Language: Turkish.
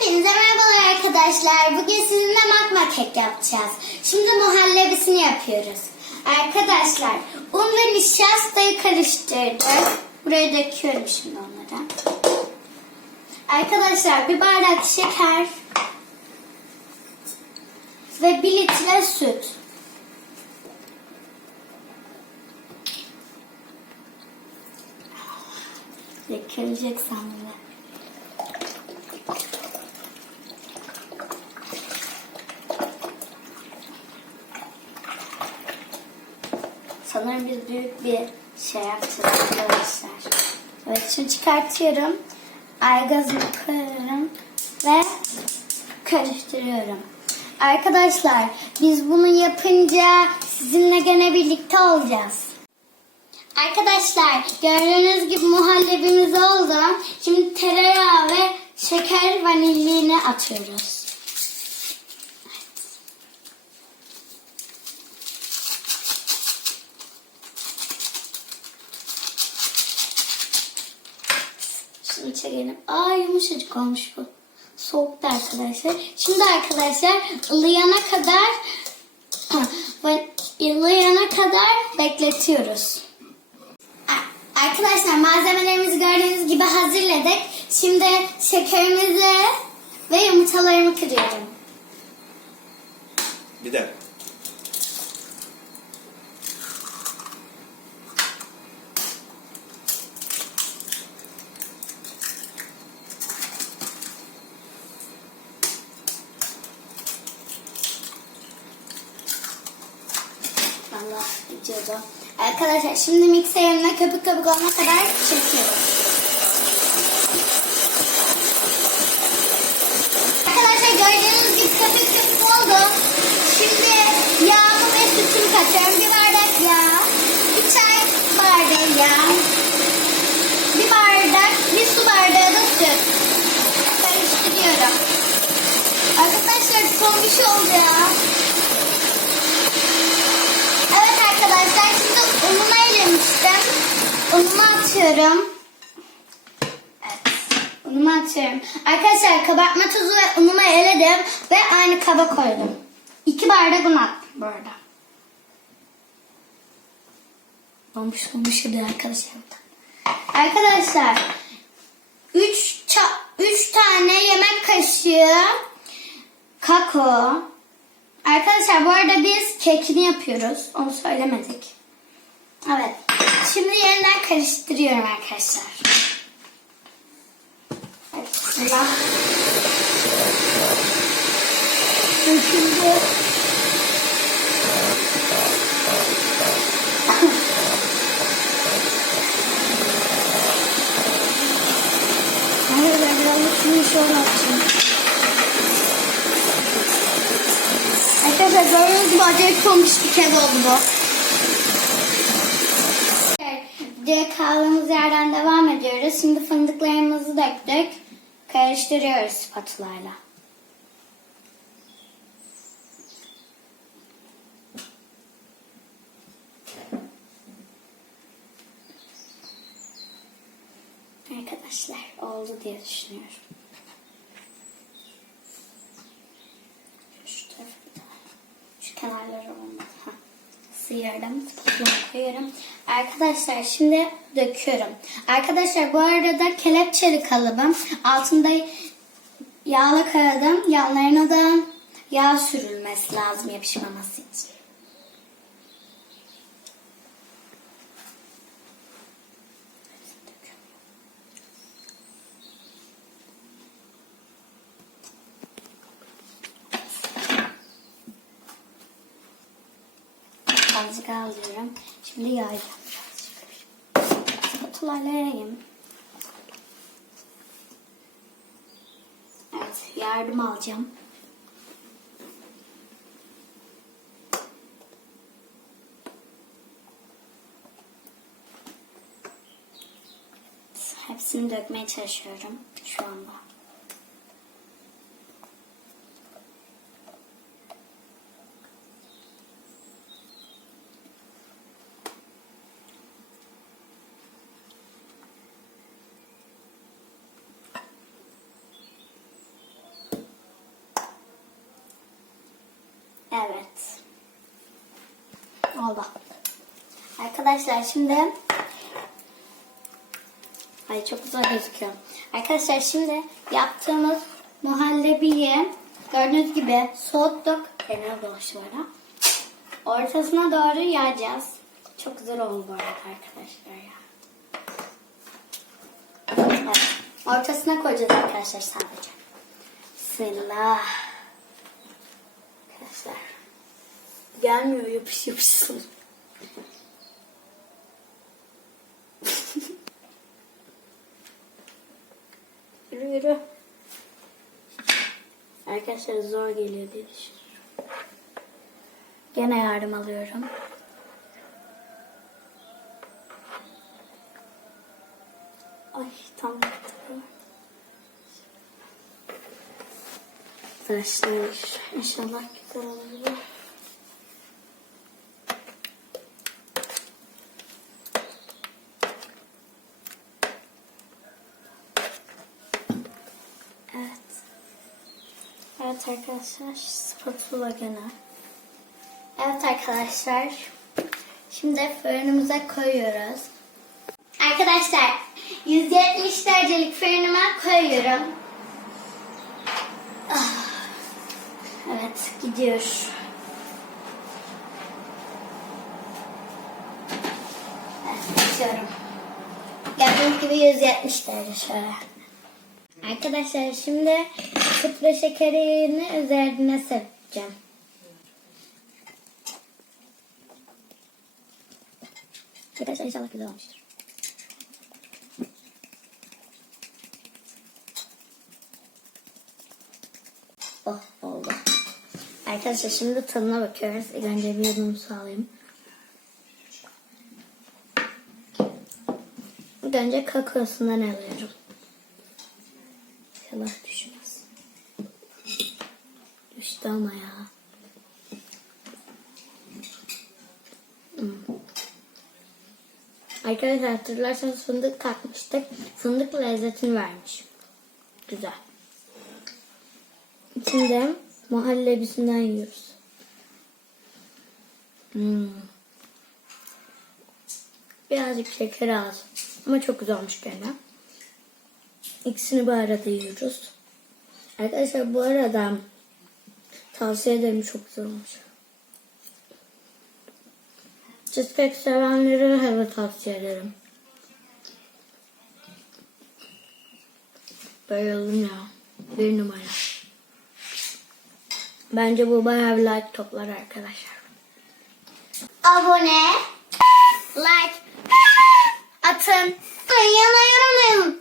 Hepinize merhabalar arkadaşlar. Bugün sizinle makma kek yapacağız. Şimdi muhallebisini yapıyoruz. Arkadaşlar un ve nişastayı karıştırdık. Buraya döküyorum şimdi onları. Arkadaşlar bir bardak şeker ve bir litre süt. Dökülecek sanırım. Sanırım biz büyük bir şey yapacağız arkadaşlar. Evet şimdi çıkartıyorum. Aygazını koyuyorum ve karıştırıyorum. Arkadaşlar biz bunu yapınca sizinle gene birlikte olacağız. Arkadaşlar gördüğünüz gibi muhallebimiz oldu. Şimdi tereyağı ve şeker vanilyini atıyoruz. Çekelim. Aa yumuşacık olmuş bu. Soğuktu arkadaşlar. Şimdi arkadaşlar ılıyana kadar ılıyana kadar bekletiyoruz. Arkadaşlar malzemelerimizi gördüğünüz gibi hazırladık. Şimdi şekerimizi ve yumurtalarımı kırıyorum. Bir dakika. Gidiyordu. Arkadaşlar şimdi mikserimle köpük köpük olana kadar çekiyorum. Arkadaşlar gördüğünüz gibi köpük köpük oldu. Şimdi yağımı ve sütümü katıyorum. Bir bardak yağ, bir çay bardağı yağ, bir bardak, bir su bardağı. Karıştırıyorum. Arkadaşlar son bir şey oldu ya. Evet arkadaşlar şimdi unumu elemiştim. Unumu atıyorum. Evet. Unumu atıyorum. Arkadaşlar kabartma tozu ve unumu eledim ve aynı kaba koydum. İki bardak un attım bu arada. Olmuş olmuş oluyor arkadaşlar. Arkadaşlar 3 üç tane yemek kaşığı kakao Arkadaşlar bu arada biz kekini yapıyoruz. Onu söylemedik. Evet. Şimdi yeniden karıştırıyorum arkadaşlar. Evet. Bismillah. Döküldü. Hayır ben birazcık şunu şöyle açayım. Arkadaşlar gördüğünüz gibi acayip olmuş bir kez oldu bu. Direkt kaldığımız yerden devam ediyoruz. Şimdi fındıklarımızı döktük. Karıştırıyoruz spatulayla. Arkadaşlar oldu diye düşünüyorum. Şu. Şu kenarları. Sıyırdım. Spatula koyuyorum. Arkadaşlar şimdi döküyorum. Arkadaşlar bu arada kelepçeli kalıbım. Altında yağla karadım. Yanlarına da yağ sürülmesi lazım yapışmaması için. Azıcık alıyorum. Şimdi yayacağım birazcık. Spatulayla yayayım. Evet yardım alacağım. Hepsini dökmeye çalışıyorum şu anda. Evet. Oldu. Arkadaşlar şimdi Ay çok güzel gözüküyor. Arkadaşlar şimdi yaptığımız muhallebiyi gördüğünüz gibi soğuttuk. Kenara dolaştı bana. Ortasına doğru yayacağız. Çok güzel oldu bu arada arkadaşlar ya. Evet. Ortasına koyacağız arkadaşlar sadece. Bismillah. Arkadaşlar. Gelmiyor yapış yapışsın. yürü yürü. Arkadaşlar zor geliyor diye düşünüyorum. Gene yardım alıyorum. Ay tam bitti. Arkadaşlar inşallah güzel olur. Evet. Evet arkadaşlar spatula gene. Evet arkadaşlar. Şimdi fırınımıza koyuyoruz. Arkadaşlar 170 derecelik fırınıma koyuyorum. Ah. Evet gidiyor. Evet açıyorum. Gördüğünüz gibi 170 derece şöyle. Arkadaşlar şimdi ve şekerini üzerine serpeceğim. Arkadaşlar inşallah güzel olmuştur. Oh oldu. Arkadaşlar şimdi tadına bakıyoruz. İlk önce bir yudum su alayım. İlk önce kakaosundan alıyorum. İnşallah düşmez. Ama ya. Hmm. Arkadaşlar hatırlarsanız fındık katmıştık. Fındık lezzetini vermiş. Güzel. İçinde muhallebisinden yiyoruz. Hmm. Birazcık şeker az. Ama çok güzel olmuş gene. İkisini bir arada yiyoruz. Arkadaşlar bu arada tavsiye ederim çok güzel olmuş. Cheesecake sevenlere evet tavsiye ederim. Bayıldım ya. Bir numara. Bence bu bayağı bir like toplar arkadaşlar. Abone, like atın. Yan